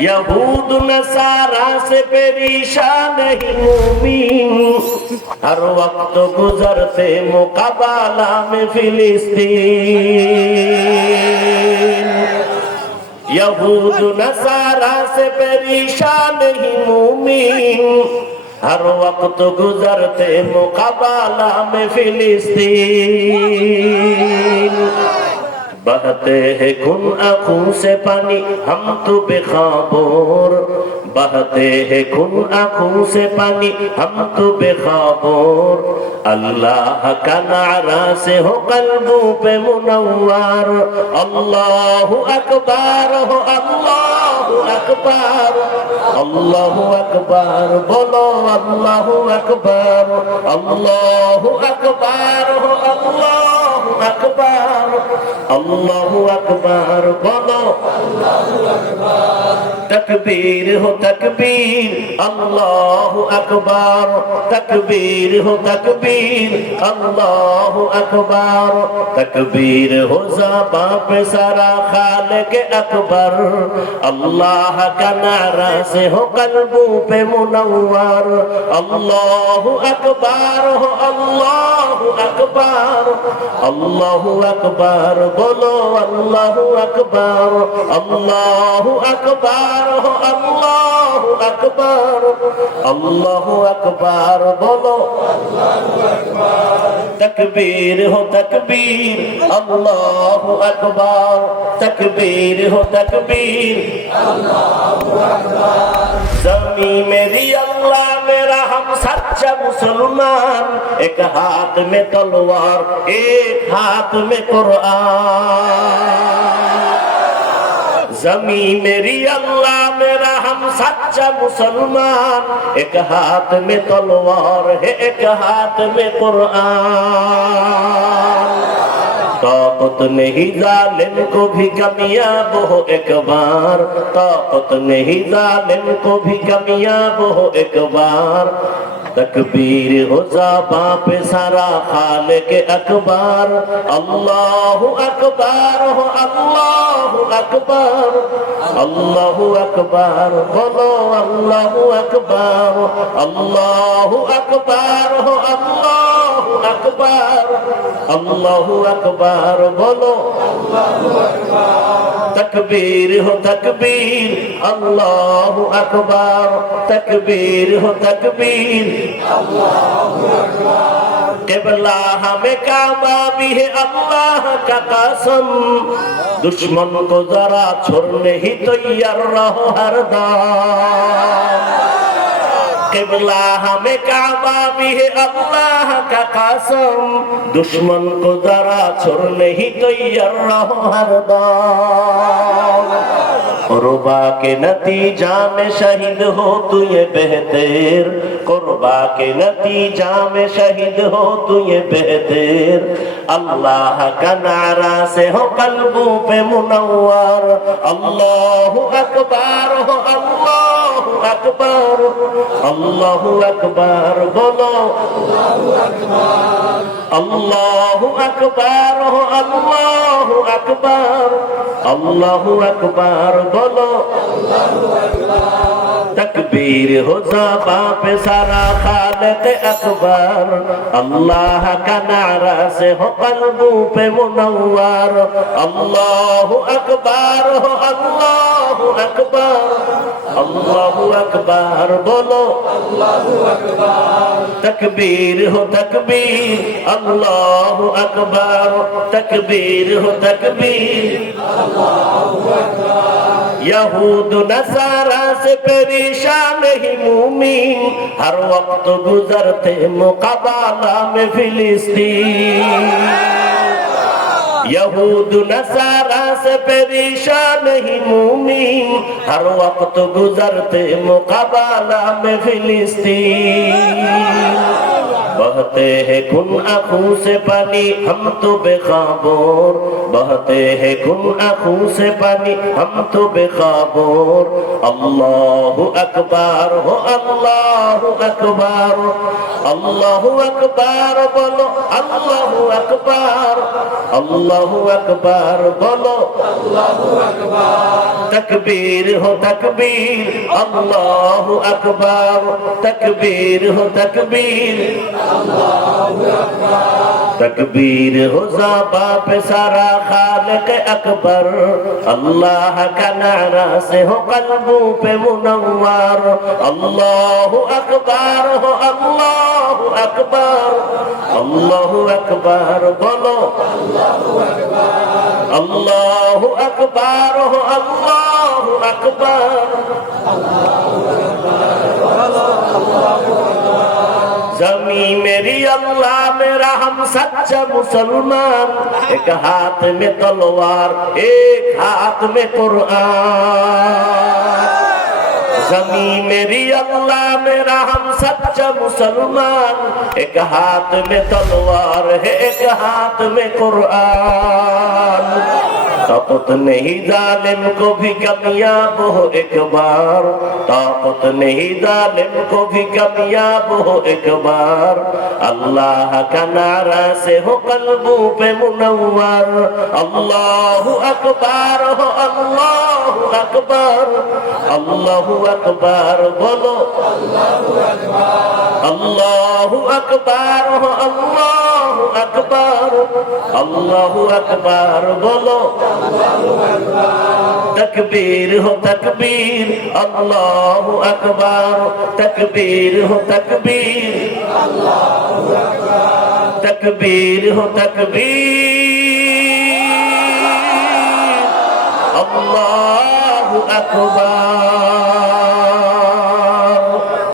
یہود نصارا سے پریشان ہے مومن ہر وقت گزرتے مقابلہ میں فلسطین یہود نصارا سے پریشان ہے مومن ہر وقت گزرتے مقابلہ میں فلسطین बहते हैं खून आंखों से पानी हम तो बेखबर बहते हैं खून आंखों से पानी हम तो बेखबर अल्लाह का नारा से हो कल्बों पे मुनव्वर अल्लाह अकबर हो अल्लाह আল্লাহু আকবার বলো আল্লাহু আকবার আল্লাহু আকবার আল্লাহু আকবার আল্লাহু আকবার, বলো তকবীর হো তকবীর, আল্লাহু আকবার, তকবীর হো তকবীর, আল্লাহু আকবার, তকবীর হো যা বাপ সারা খালেক আকবার, আল্লাহ अल्लाह का नारा से हो कल्बों पे मुनव्वर अल्लाह अकबर हो अल्लाह अकबर अल्लाह अकबर बोलो अल्लाह अकबर अल्लाह अकबर हो अल्लाह আকবার বলো। তকবীর হো তকবীর, আল্লাহু আকবার। তকবীর হো তকবীর আল্লাহু আকবার আল্লাহ, মেরা হাম সচ্চা মুসলমান। এক হাত মে তলোয়ার, এক হাত মে কোরআন। जमी मेरी अल्लाह मेरा हम सच्चा मुसलमान एक हाथ में तलवार है एक हाथ में कुरान ताकत नहीं जालिम को भी कामयाब हो एक बार ताकत नहीं जालिम को भी कामयाब हो एक बार তকবীর হোজা বাপে সারা খালেক আকবার। আল্লাহু আকবার, হো আল্লাহু আকবার। আল্লাহু আকবার, বলো আল্লাহু আকবার। আল্লাহু আকবার, হো আল্লাহ अकबर हो अल्लाह अकबर अल्लाह अकबर बोलो तकबीर हो तकबीर अल्लाह अकबर तकबीर हो तकबीर केबला हमें कामयाबी है अल्लाह का कसम दुश्मन को जरा छोड़ने ही तैयार रहो हरदम किबला हमें काबा भी है अल्लाह का कसम दुश्मन को जरा छोड़ने ही तैयार रहो قربا کے نتیجہ میں شہید ہو تو یہ بہتر قربا کے نتیجہ میں شہید ہو تو یہ بہتر اللہ کا نعرہ سے ہو قلبوں پہ منور اللہ اکبر ہو اللہ اکبر اللہ اکبر بولو اللہ اکبر اللہ আল্লাহু আকবার আল্লাহু আকবার আল্লাহু আকবার বলো। তকবীর হো জবাব সারা খালক আকবার, আল্লাহ কা নারা সে হো কলবু পে মুনওয়ার, আল্লাহু আকবার হো আল্লাহু আকবার বলো আল্লাহু আকবার তকবীর হো তকবীর আল্লাহু আকবার তকবীর হো তকবীর আল্লাহু আকবার یہود نصارا سے پریشان ہی مومین ہر وقت گزرتے مقابلہ میں فلسطین یہود نصارا سے پریشان نہیں مومن ہر وقت گزرتے مقابلہ میں فلسطین بہتے ہیں کن آنکھوں سے پانی ہم تو بے خابور بہتے ہیں کن آنکھوں سے پانی ہم تو بے خابور اللہ اکبر ہو اللہ اکبر اللہ اکبر بولو اللہ اکبر আল্লাহ আকবার বলো তকবীর হো তকবীর আল্লাহ আকবার তকবীর হো তকবীর تکبیر ہو زابا پہ سارا خالق اکبر اللہ کا نعرہ سے ہو قلبوں پہ منور اللہ اکبر ہو اللہ আকবার আল্লাহ আকবার বলো আল্লাহ আকবার আল্লাহ আকবার زمین میری اللہ میرا ہم سچا مسلمان ایک ہاتھ میں تلوار ایک ہاتھ میں قرآن زمین میری اللہ میرا ہم سچا مسلمان ایک ہاتھ میں تلوار ہے ایک ہاتھ میں قرآن طاقت نہیں ظالم کو بھی کامیاب ہو ایک بار طاقت نہیں ظالم کو بھی کامیاب ہو ایک بار اللہ کا نعرہ سے ہو قلبوں پہ منور اللہ اکبر ہو اللہ اکبر اللہ اکبر بولو اللہ اکبر ہو اللہ اکبر আল্লাহু আকবার বলো। তকবীর হো তকবীর, আল্লাহু আকবার। তকবীর হো তকবীর আল্লাহু আকবার তকবীর হো তকবীর। আল্লাহু আকবার।